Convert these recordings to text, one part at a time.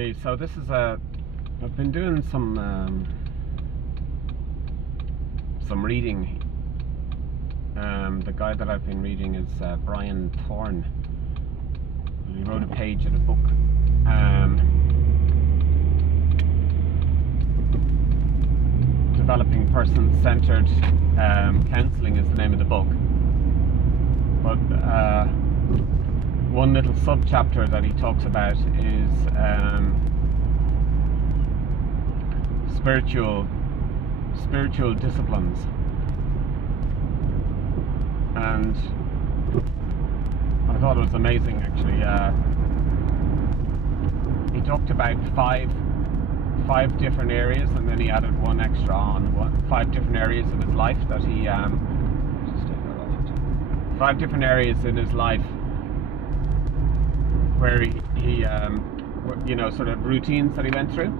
Okay, so this is I've been doing some reading. The guy that I've been reading is Brian Thorne. He wrote a page in a book. Developing Person-Centered Counseling is the name of the book. But one little sub-chapter that he talks about is spiritual disciplines. And I thought it was amazing, actually. He talked about five different areas, and then he added one extra on. 5 different areas of his life that he 5 different areas in his life where he sort of routines that he went through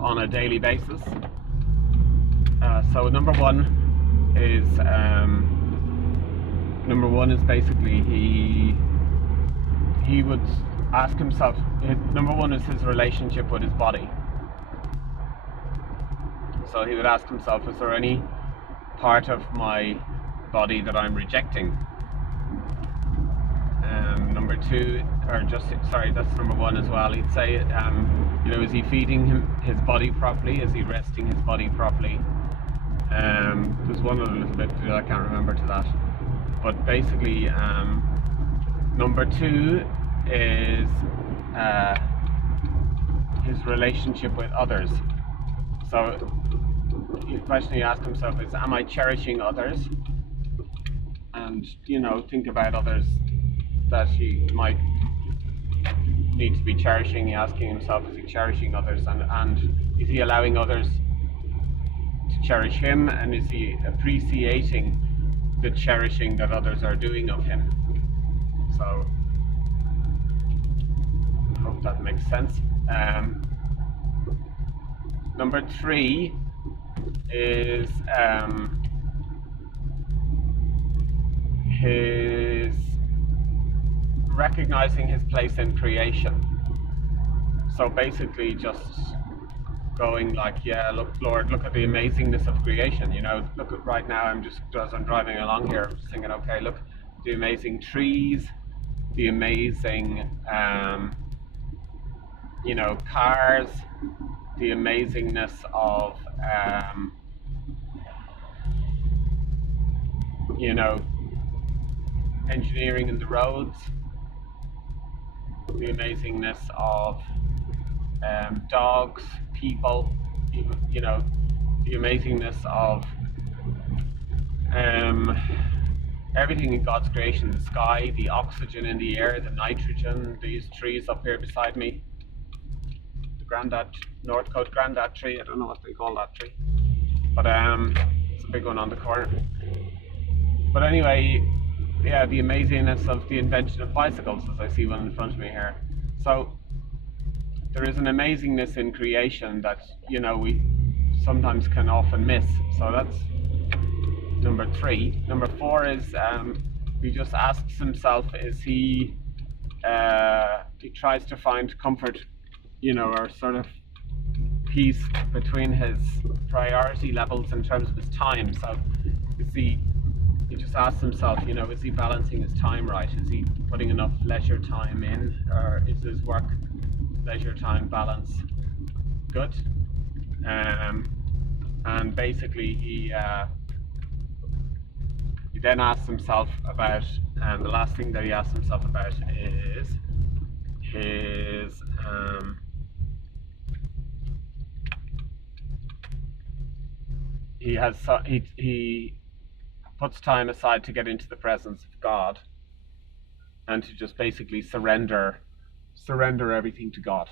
on a daily basis. So number one is basically he would ask himself, number one is his relationship with his body. So he would ask himself, is there any part of my body that I'm rejecting? Number two, that's number one as well. He'd say, is he feeding his body properly? Is he resting his body properly? There's one other little bit I can't remember to that. But basically, number two is his relationship with others. So the question he asked himself is, am I cherishing others? And, think about others that he might need to be cherishing. Asking himself, is he cherishing others? And is he allowing others to cherish him? And is he appreciating the cherishing that others are doing of him? So I hope that makes sense. Number 3 is his recognizing his place in creation. So basically just going like, yeah, look, Lord, look at the amazingness of creation. Look at right now, as I'm driving along here, I'm thinking, okay, look, the amazing trees, the amazing cars, the amazingness of engineering in the roads, the amazingness of dogs, people, the amazingness of everything in God's creation, the sky, the oxygen in the air, the nitrogen, these trees up here beside me, the Northcote Grandad tree, I don't know what they call that tree, but it's a big one on the corner. But anyway, yeah, the amazingness of the invention of bicycles, as I see one in front of me here. So there is an amazingness in creation that we sometimes can often miss. So that's number 3. Number 4 is he just asks himself, is he tries to find comfort, or sort of peace between his priority levels in terms of his time. So he just asks himself, is he balancing his time right? Is he putting enough leisure time in, or is his work leisure time balance good? And basically he then asks himself about, and the last thing that he asks himself about is his he puts time aside to get into the presence of God and to just basically surrender everything to God,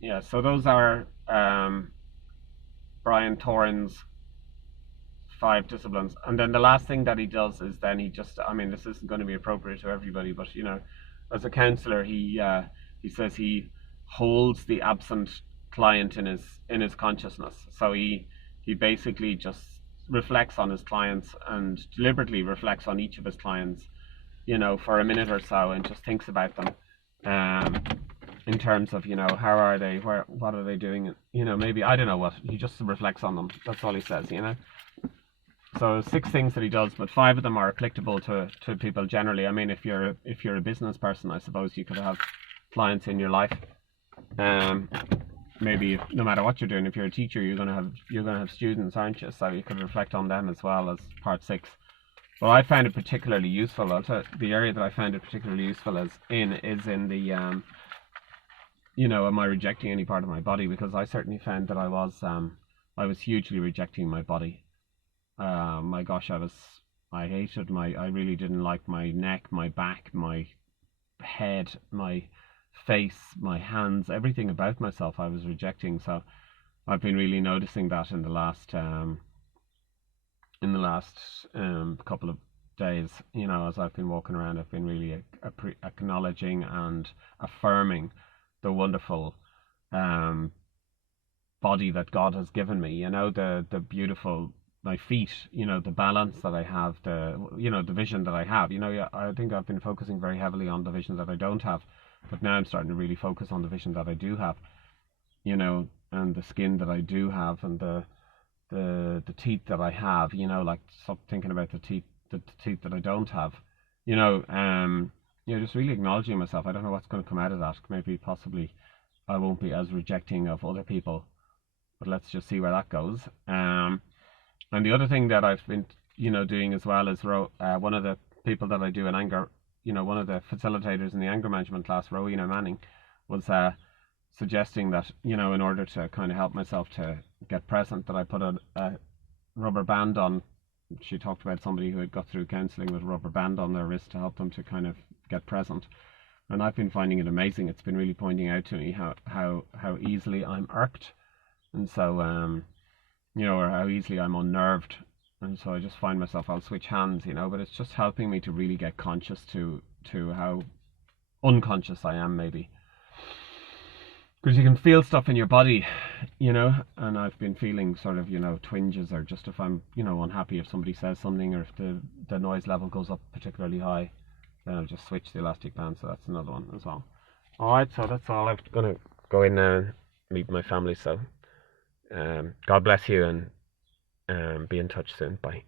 Yeah, so those are Brian Thorne's 5 disciplines. And then the last thing that he does is then he just, this isn't going to be appropriate to everybody, but as a counselor, he says he holds the absent client in his consciousness. So he basically just reflects on his clients and deliberately reflects on each of his clients you know, for a minute or so and just thinks about them. Um, in terms of, you know, how are they, what are they doing, you know, maybe, I don't know what, he just reflects on them. That's all he says, you know. So 6 things that he does, but 5 of them are applicable to people generally. I mean, if you're a business person, I suppose you could have clients in your life. Maybe no matter what you're doing, if you're a teacher, you're gonna have students, aren't you? So you could reflect on them as well as part 6. Well, I found it particularly useful. The area that I found it particularly useful is in the you know, am I rejecting any part of my body? Because I certainly found that I was hugely rejecting my body. My gosh, I really didn't like my neck, my back, my head, my face, my hands, everything about myself I was rejecting. So I've been really noticing that in the last couple of days, you know, as I've been walking around, I've been really acknowledging and affirming the wonderful body that God has given me. You know, the beautiful, my feet, you know, the balance that I have, the vision that I have. You know, yeah, I think I've been focusing very heavily on the vision that I don't have, but now I'm starting to really focus on the vision that I do have. You know, and the skin that I do have, and the teeth that I have. You know, like, stop thinking about the teeth that I don't have. You know, just really acknowledging myself. I don't know what's going to come out of that. Maybe possibly I won't be as rejecting of other people, but let's just see where that goes. And the other thing that I've been, you know, doing as well is one of the people that I do in anger, you know, one of the facilitators in the anger management class, Rowena Manning, was suggesting that, you know, in order to kind of help myself to get present, that I put a rubber band on. She talked about somebody who had got through counselling with a rubber band on their wrist to help them to kind of get present. And I've been finding it amazing. It's been really pointing out to me how easily I'm irked, and so you know, or how easily I'm unnerved. And so I just find myself, I'll switch hands, you know, but it's just helping me to really get conscious to how unconscious I am, maybe. Because you can feel stuff in your body, you know, and I've been feeling sort of, you know, twinges, or just if I'm, you know, unhappy if somebody says something, or if the noise level goes up particularly high, then I'll just switch the elastic band. So that's another one as well. Alright, so that's all. I'm going to go in now and meet my family. So God bless you, and be in touch soon. Bye.